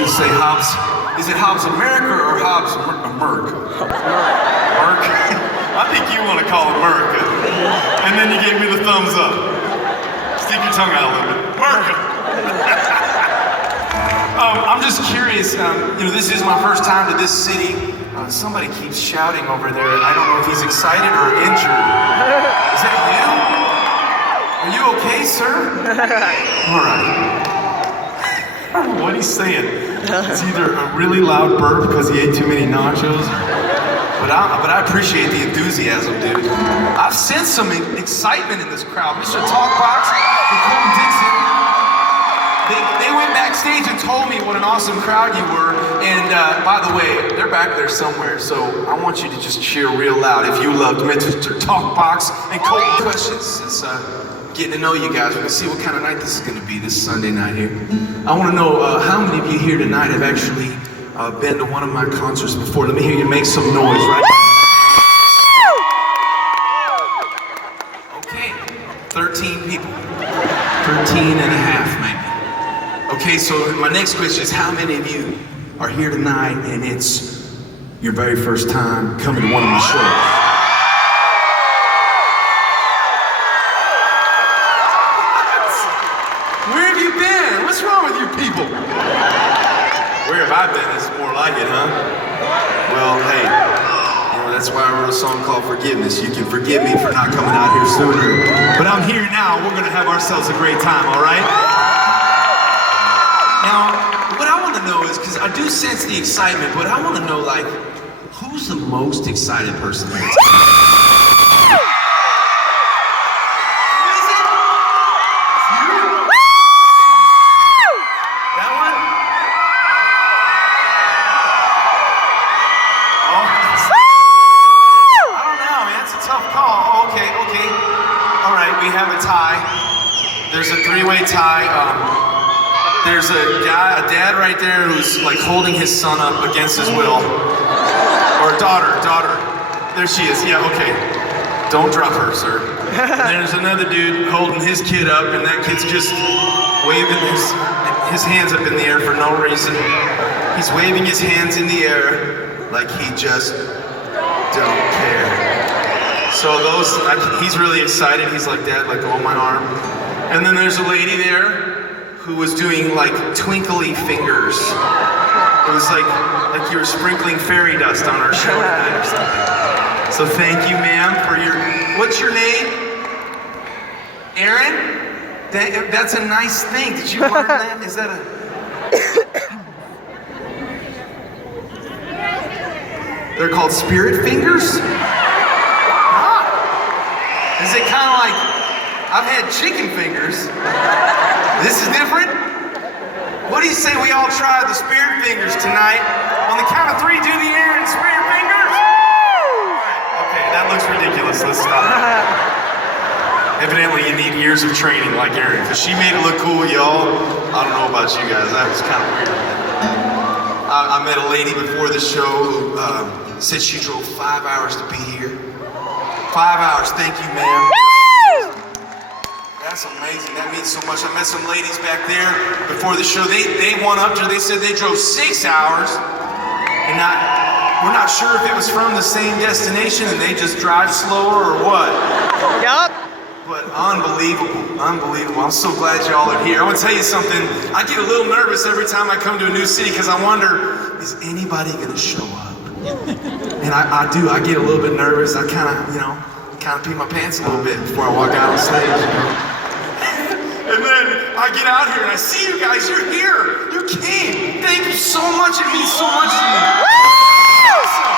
You say Hobbs. Is it Hobbs America or Hobbs America? Merc? I think you want to call it America. And then you gave me the thumbs up. Stick your tongue out a little bit. America! I'm just curious, this is my first time to this city. Somebody keeps shouting over there. I don't know if he's excited or injured. Is that you? Are you okay, sir? All right. I don't know what he's saying. It's either a really loud burp because he ate too many nachos, but I appreciate the enthusiasm, dude. I've sensed some excitement in this crowd. Mr. Talkbox and Colton Dixon, they went backstage and told me what an awesome crowd you were. And by the way, they're back there somewhere, so I want you to just cheer real loud if you loved Mr. Talkbox and Colton. Questions since getting to know you guys. We're gonna see what kind of night this is gonna be this Sunday night here. I want to know how many of you here tonight have actually been to one of my concerts before. Let me hear you make some noise, right? Okay, 13 people. 13 and a half, maybe. Okay, so my next question is how many of you are here tonight and it's your very first time coming to one of my shows? Where have you been? What's wrong with you people? Where have I been? It's more like it, huh? Well, hey, that's why I wrote a song called Forgiveness. You can forgive me for not coming out here sooner. But I'm here now. We're gonna have ourselves a great time, all right? Now, what I want to know is, because I do sense the excitement, but I want to know, like, who's the most excited person here? There's a three-way tie. There's a dad right there who's like holding his son up against his will. Or daughter. There she is, yeah, okay. Don't drop her, sir. And there's another dude holding his kid up, and that kid's just waving his hands up in the air for no reason. He's waving his hands in the air like he just don't care. So he's really excited. He's like, Dad, let go of my arm. And then there's a lady there who was doing like twinkly fingers. It was like you were sprinkling fairy dust on our show tonight or something. So thank you, ma'am, for what's your name? Aaron? That's a nice thing. Did you learn that? Is that a... They're called spirit fingers? Is it kind of like, I've had chicken fingers. This is different? What do you say we all try the spirit fingers tonight? On the count of 3, do the Aaron spirit fingers? Okay, that looks ridiculous. Let's stop. Evidently you need years of training like Aaron, because she made it look cool, y'all. I don't know about you guys, that was kind of weird. I met a lady before the show who said she drove 5 hours to be here. 5 hours, thank you, ma'am. That's amazing, that means so much. I met some ladies back there before the show. They went up to her, they said they drove 6 hours, and we're not sure if it was from the same destination and they just drive slower or what. Yup. But unbelievable. I'm so glad y'all are here. I want to tell you something, I get a little nervous every time I come to a new city because I wonder, is anybody gonna show up? And I do, I get a little bit nervous. I kind of pee my pants a little bit before I walk out on stage, And then I get out here and I see you guys, you're here. You came. Thank you so much, it means so much to me. Awesome.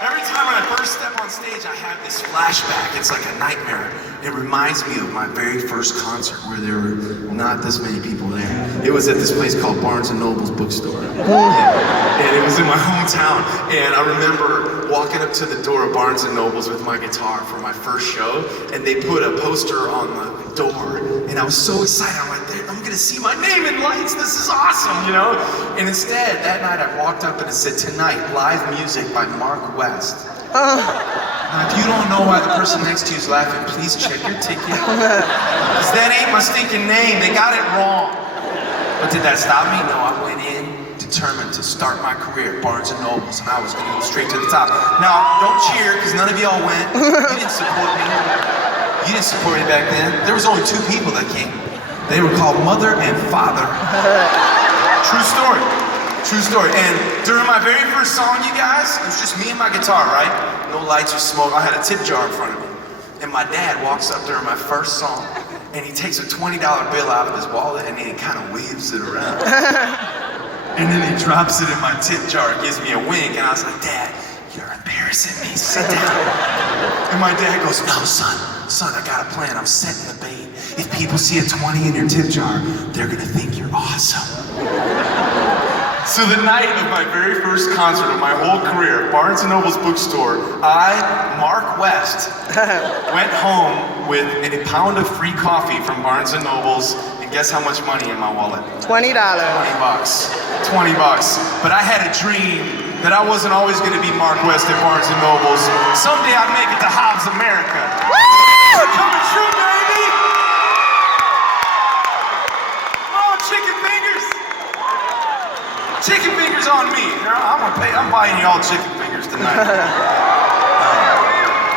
And every time when I first step on stage, I have this flashback. It's like a nightmare. It reminds me of my very first concert where there were not this many people there. It was at this place called Barnes & Noble's bookstore. And it was in my hometown. And I remember walking up to the door of Barnes & Noble's with my guitar for my first show, and they put a poster on the door, and I was so excited. I'm like, I'm gonna see my name in lights, this is awesome, And instead, that night I walked up and it said, tonight, live music by Mark West. Now, if you don't know why the person next to you is laughing, please check your ticket. Because that ain't my stinking name, they got it wrong. But did that stop me? No, I went in determined to start my career at Barnes & Nobles, and I was gonna go straight to the top. Now, don't cheer, because none of y'all went. You didn't support me. You didn't support me back then. There was only 2 people that came. They were called Mother and Father. True story. True story. And during my very first song, you guys, it was just me and my guitar, right? No lights or smoke. I had a tip jar in front of me. And my dad walks up during my first song, and he takes a $20 bill out of his wallet, and he kind of waves it around. And then he drops it in my tip jar, gives me a wink, and I was like, Dad, you're embarrassing me, sit down. And my dad goes, no, son, I got a plan, I'm setting the bait. If people see a 20 in your tip jar, they're gonna think you're awesome. So the night of my very first concert of my whole career, Barnes & Noble's bookstore, I, Mark West, went home with a pound of free coffee from Barnes & Noble's, and guess how much money in my wallet? $20. 20 bucks. 20 bucks. But I had a dream that I wasn't always gonna be Mark West at Barnes & Noble's. Someday I'd make it to Hobbs America. Woo! It's coming true, baby! Come on, chicken fingers! Chicken fingers on me. I'm buying you all chicken fingers tonight.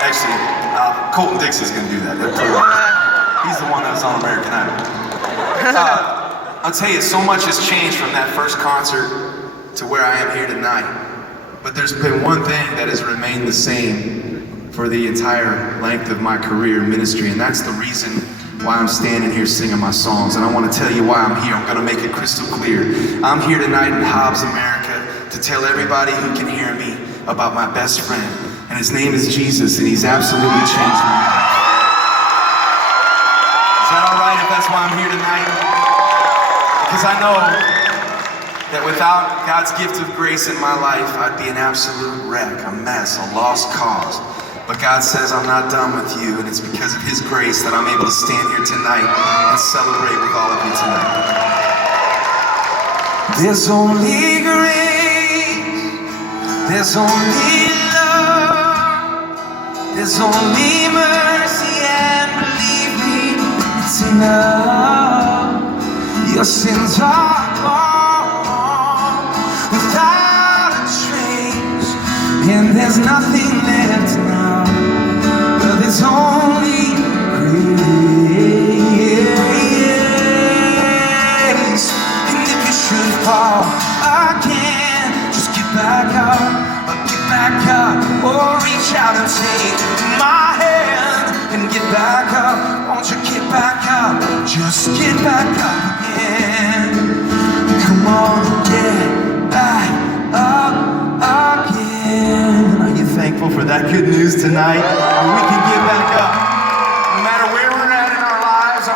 Actually, Colton Dixon's gonna do that. He's the one that was on American Idol. I'll tell you, so much has changed from that first concert to where I am here tonight. But there's been one thing that has remained the same for the entire length of my career in ministry, and that's the reason why I'm standing here singing my songs. And I want to tell you why I'm here. I'm going to make it crystal clear. I'm here tonight in Hobbs America to tell everybody who can hear me about my best friend. And his name is Jesus, and he's absolutely changed my life. Is that all right if that's why I'm here tonight? Because I know that without God's gift of grace in my life, I'd be an absolute wreck, a mess, a lost cause. But God says I'm not done with you, and it's because of his grace that I'm able to stand here tonight and celebrate with all of you tonight. There's only grace, there's only love, there's only mercy, and believe me, it's enough. Your sins are gone without a trace, and there's nothing left now, but there's only grace. And if you should fall again, just get back up, or reach out and take my hand and get back up. Won't you get back up? Just get back up again. Come on, get back up again. Are you thankful for that good news tonight?